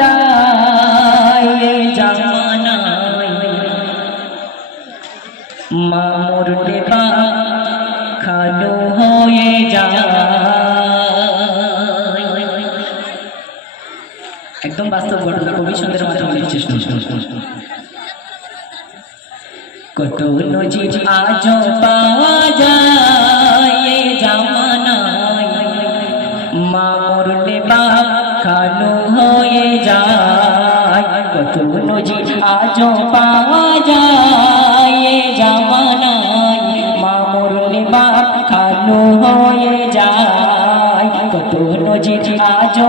যায় জামানায় মা মরলে বা খালো হয়ে যায়। একদম বাস্তব ঘটনা, কবি সুন্দর মাধ্যমে লিখছে। কত নজির আজও পাওয়া যায় জামানায় মা মরলে বা খালো হয়ে যায়। কত নজির আজও পাওয়া যায় জামানায় মা মরলে বা খালো হয়ে যায়। কত নজির আজও